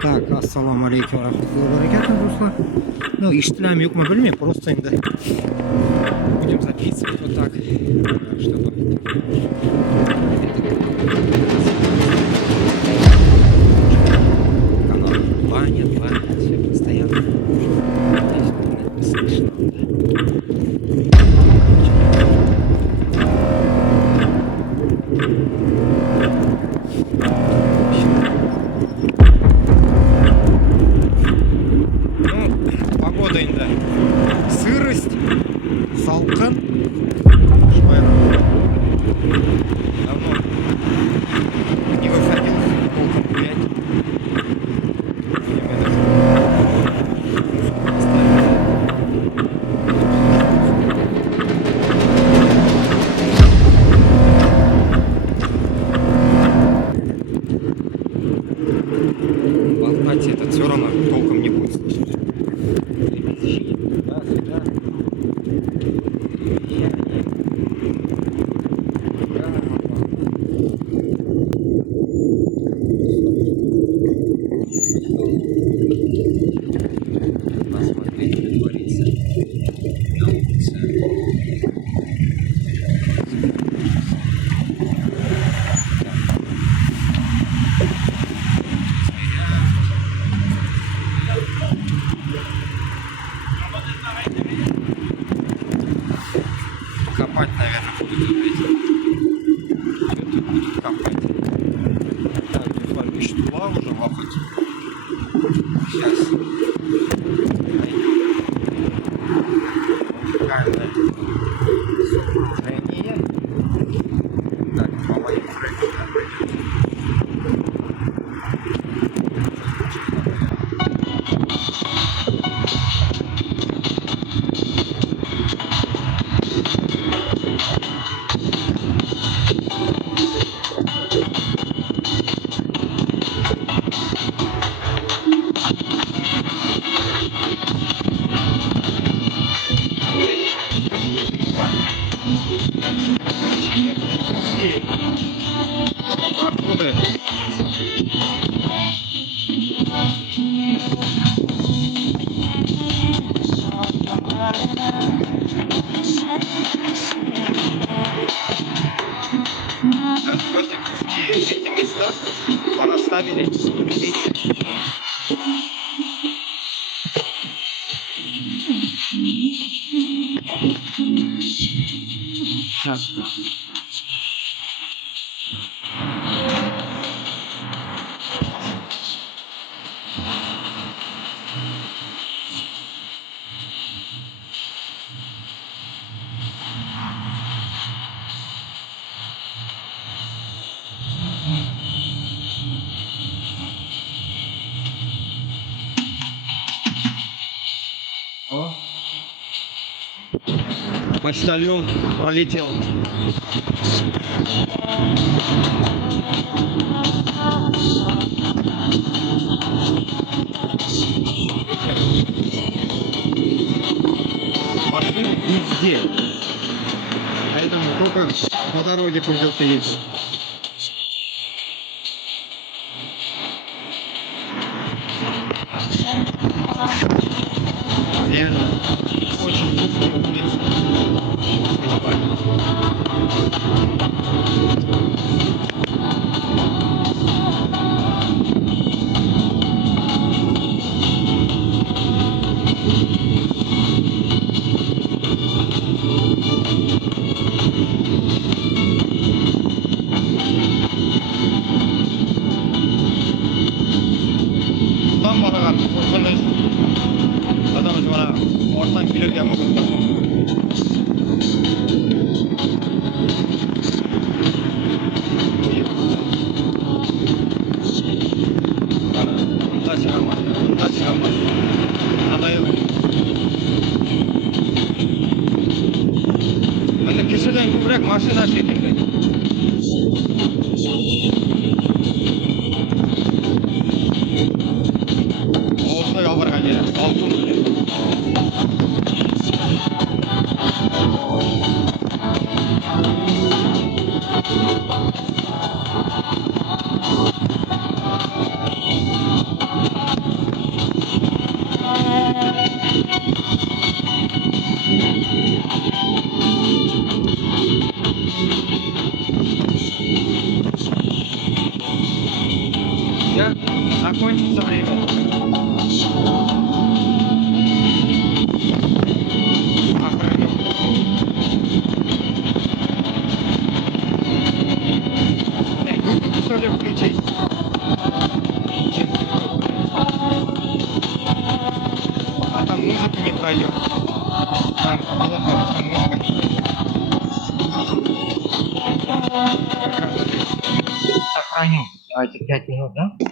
Так, ассаламу алейкум рахматуллахи баракатух, достар. Ну, иштилами юкма білмей, просто енді будем записывать вот так, чтобы канал банят, все постоянно. Не слышно. Погода енді сырость, салқын. Давно не выходил толком гулять. В Алмате это все равно толком не будет слышать. Да, сюда. Посмотреть, как творится на улице. Копать, наверное, будут опять. Что-то будут копать. Так, тут с вами штула уже лопать. Сейчас. Музыкальное сооружение. Так, по моим трекам, да, пойдет. Откуда? Эти места понаставили. Так. О. Почтальон пролетел. Машин везде. Поэтому только по дороге придется ездить. Реально очень крупные улицы. Там барған қорқыныш. Адам жаңа ортан келуге мүмкін. Mende kişiden kubrak maşına çekildi. Olsa yaparken gene. Altın bile. Я закончится время. Что ли включить? А там музыка не пойдет. Там плохо, там музыка. Сохраню. Давайте 5 минут, да?